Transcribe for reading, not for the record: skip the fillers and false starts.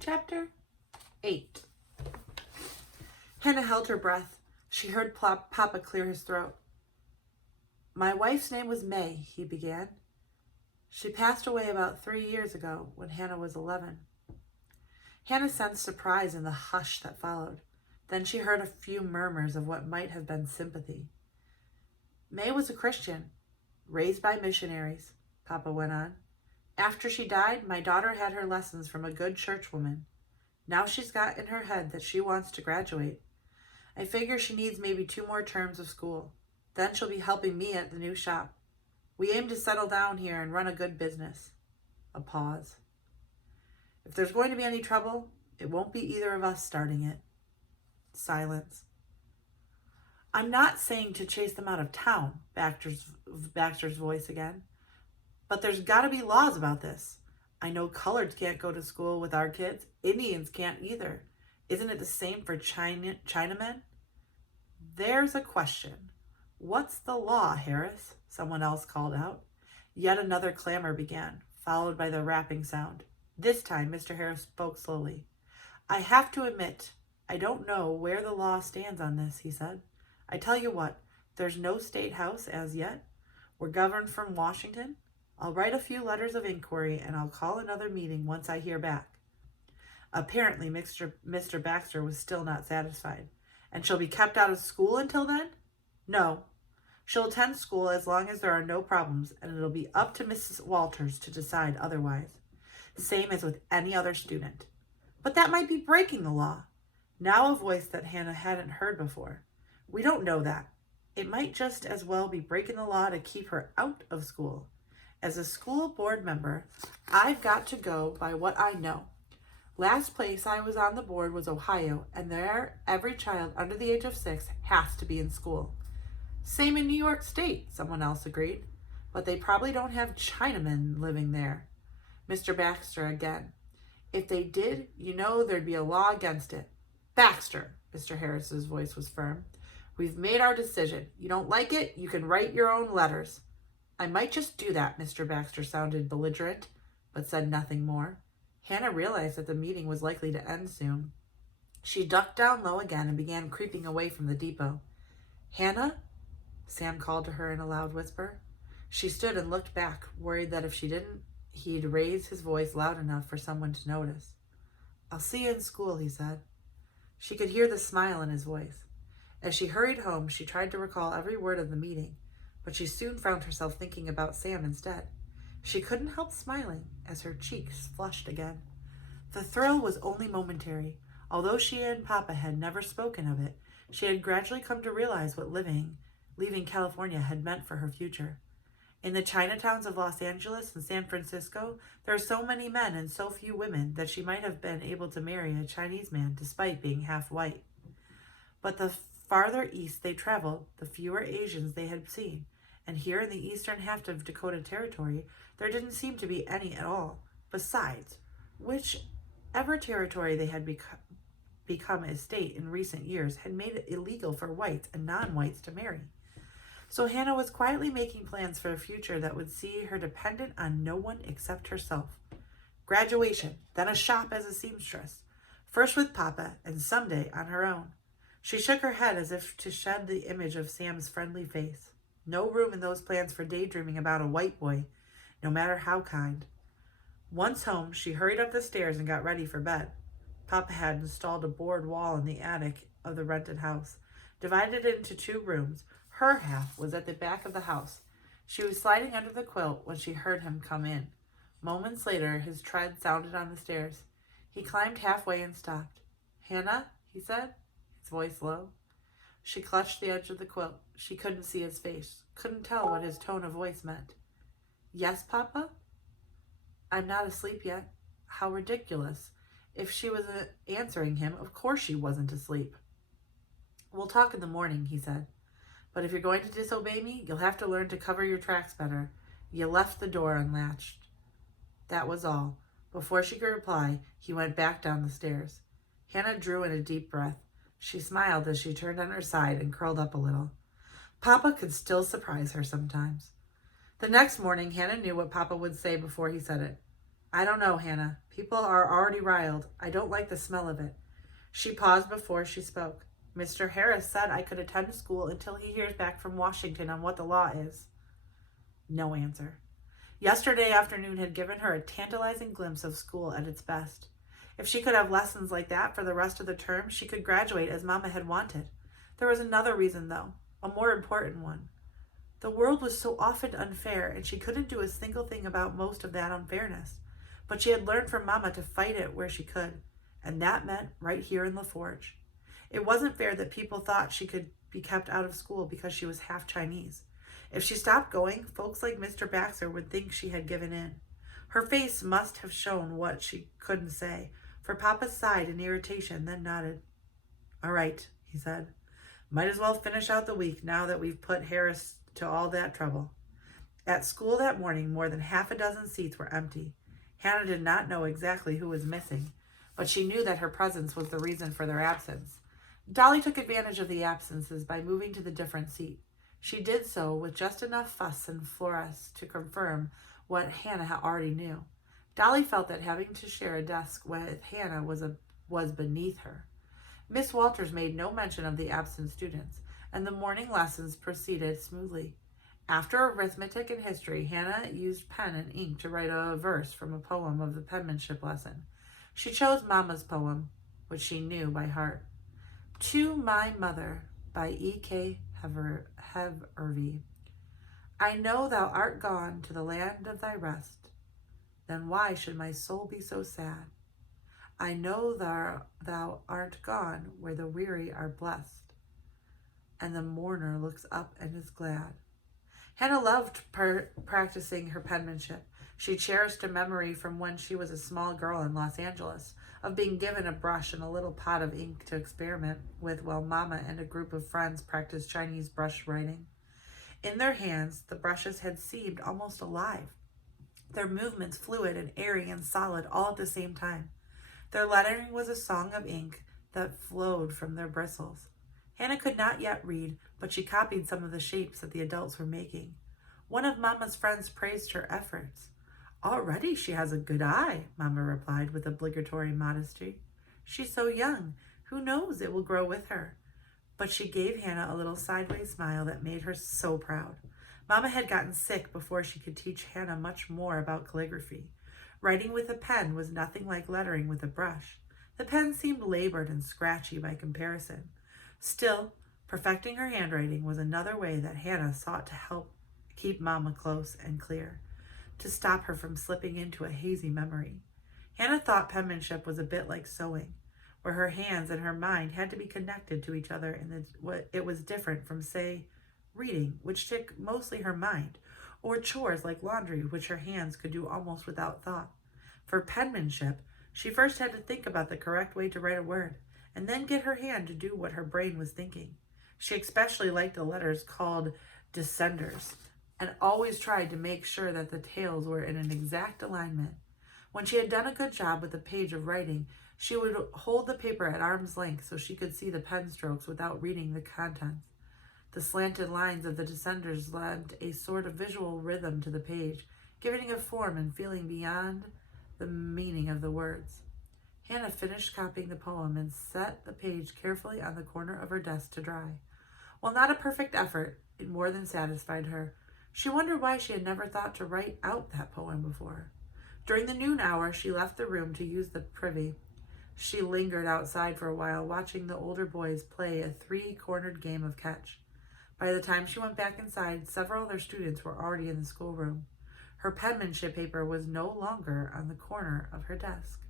Chapter 8. Hannah held her breath. She heard Papa clear his throat. My wife's name was May, he began. She passed away about 3 years ago when Hannah was 11. Hannah sensed surprise in the hush that followed. Then she heard a few murmurs of what might have been sympathy. May was a Christian, raised by missionaries, Papa went on. After she died, my daughter had her lessons from a good churchwoman. Now she's got in her head that she wants to graduate. I figure she needs maybe 2 more terms of school. Then she'll be helping me at the new shop. We aim to settle down here and run a good business. A pause. If there's going to be any trouble, it won't be either of us starting it. Silence. I'm not saying to chase them out of town, Baxter's voice again. But there's got to be laws about this. I know coloreds can't go to school with our kids. Indians can't either. Isn't it the same for Chinamen? There's a question. What's the law, Harris? Someone else called out. Yet another clamor began, followed by the rapping sound. This time, Mr. Harris spoke slowly. I have to admit, I don't know where the law stands on this, he said. I tell you what, there's no state house as yet. We're governed from Washington. I'll write a few letters of inquiry and I'll call another meeting once I hear back. Apparently, Mr. Baxter was still not satisfied. And she'll be kept out of school until then? No. She'll attend school as long as there are no problems, and it'll be up to Mrs. Walters to decide otherwise. Same as with any other student. But that might be breaking the law. Now a voice that Hannah hadn't heard before. We don't know that. It might just as well be breaking the law to keep her out of school. As a school board member, I've got to go by what I know. Last place I was on the board was Ohio, and there every child under the age of 6 has to be in school. Same in New York State, someone else agreed, but they probably don't have Chinamen living there. Mr. Baxter again. If they did, you know there'd be a law against it. Baxter, Mr. Harris's voice was firm. We've made our decision. You don't like it, you can write your own letters. I might just do that, Mr. Baxter sounded belligerent, but said nothing more. Hannah realized that the meeting was likely to end soon. She ducked down low again and began creeping away from the depot. Hannah? Sam called to her in a loud whisper. She stood and looked back, worried that if she didn't, he'd raise his voice loud enough for someone to notice. I'll see you in school, he said. She could hear the smile in his voice. As she hurried home, she tried to recall every word of the meeting, but she soon found herself thinking about Sam instead. She couldn't help smiling as her cheeks flushed again. The thrill was only momentary. Although she and Papa had never spoken of it, she had gradually come to realize what leaving California had meant for her future. In the Chinatowns of Los Angeles and San Francisco, there are so many men and so few women that she might have been able to marry a Chinese man despite being half white. But the farther east they traveled, the fewer Asians they had seen, and here in the eastern half of Dakota Territory, there didn't seem to be any at all. Besides, whichever territory they had become a state in recent years had made it illegal for whites and non-whites to marry. So Hannah was quietly making plans for a future that would see her dependent on no one except herself. Graduation, then a shop as a seamstress, first with Papa and someday on her own. She shook her head as if to shed the image of Sam's friendly face. No room in those plans for daydreaming about a white boy, no matter how kind. Once home, she hurried up the stairs and got ready for bed. Papa had installed a board wall in the attic of the rented house, divided it into 2 rooms. Her half was at the back of the house. She was sliding under the quilt when she heard him come in. Moments later, his tread sounded on the stairs. He climbed halfway and stopped. Hannah, he said, his voice low. She clutched the edge of the quilt. She couldn't see his face, couldn't tell what his tone of voice meant. Yes, Papa? I'm not asleep yet. How ridiculous. If she was answering him, of course she wasn't asleep. We'll talk in the morning, he said. But if you're going to disobey me, you'll have to learn to cover your tracks better. You left the door unlatched. That was all. Before she could reply, he went back down the stairs. Hannah drew in a deep breath. She smiled as she turned on her side and curled up a little. Papa could still surprise her sometimes. The next morning, Hannah knew what Papa would say before he said it. I don't know, Hannah. People are already riled. I don't like the smell of it. She paused before she spoke. Mr. Harris said I could attend school until he hears back from Washington on what the law is. No answer. Yesterday afternoon had given her a tantalizing glimpse of school at its best. If she could have lessons like that for the rest of the term, she could graduate as Mama had wanted. There was another reason, though, a more important one. The world was so often unfair, and she couldn't do a single thing about most of that unfairness. But she had learned from Mama to fight it where she could, and that meant right here in La Forge. It wasn't fair that people thought she could be kept out of school because she was half Chinese. If she stopped going, folks like Mr. Baxter would think she had given in. Her face must have shown what she couldn't say, for Papa sighed in irritation, then nodded. All right, he said. Might as well finish out the week now that we've put Harris to all that trouble. At school that morning, more than half a dozen seats were empty. Hannah did not know exactly who was missing, but she knew that her presence was the reason for their absence. Dolly took advantage of the absences by moving to the different seat. She did so with just enough fuss and flourish to confirm what Hannah already knew. Dolly felt that having to share a desk with Hannah was beneath her. Miss Walters made no mention of the absent students, and the morning lessons proceeded smoothly. After arithmetic and history, Hannah used pen and ink to write a verse from a poem of the penmanship lesson. She chose Mama's poem, which she knew by heart. To My Mother by E.K. Hevervey. I know thou art gone to the land of thy rest. Then why should my soul be so sad? I know thou art gone where the weary are blessed, and the mourner looks up and is glad. Hannah loved practicing her penmanship. She cherished a memory from when she was a small girl in Los Angeles of being given a brush and a little pot of ink to experiment with while Mama and a group of friends practiced Chinese brush writing. In their hands, the brushes had seemed almost alive, their movements fluid and airy and solid all at the same time. Their lettering was a song of ink that flowed from their bristles. Hannah could not yet read, but she copied some of the shapes that the adults were making. One of Mama's friends praised her efforts. Already she has a good eye, Mama replied with obligatory modesty. She's so young. Who knows, it will grow with her. But she gave Hannah a little sideways smile that made her so proud. Mama had gotten sick before she could teach Hannah much more about calligraphy. Writing with a pen was nothing like lettering with a brush. The pen seemed labored and scratchy by comparison. Still, perfecting her handwriting was another way that Hannah sought to help keep Mama close and clear, to stop her from slipping into a hazy memory. Hannah thought penmanship was a bit like sewing, where her hands and her mind had to be connected to each other, and it was different from, say, reading, which took mostly her mind, or chores like laundry, which her hands could do almost without thought. For penmanship, she first had to think about the correct way to write a word, and then get her hand to do what her brain was thinking. She especially liked the letters called descenders, and always tried to make sure that the tails were in an exact alignment. When she had done a good job with a page of writing, she would hold the paper at arm's length so she could see the pen strokes without reading the contents. The slanted lines of the descenders lent a sort of visual rhythm to the page, giving it form and feeling beyond the meaning of the words. Hannah finished copying the poem and set the page carefully on the corner of her desk to dry. While not a perfect effort, it more than satisfied her. She wondered why she had never thought to write out that poem before. During the noon hour, she left the room to use the privy. She lingered outside for a while, watching the older boys play a three-cornered game of catch. By the time she went back inside, several other students were already in the schoolroom. Her penmanship paper was no longer on the corner of her desk.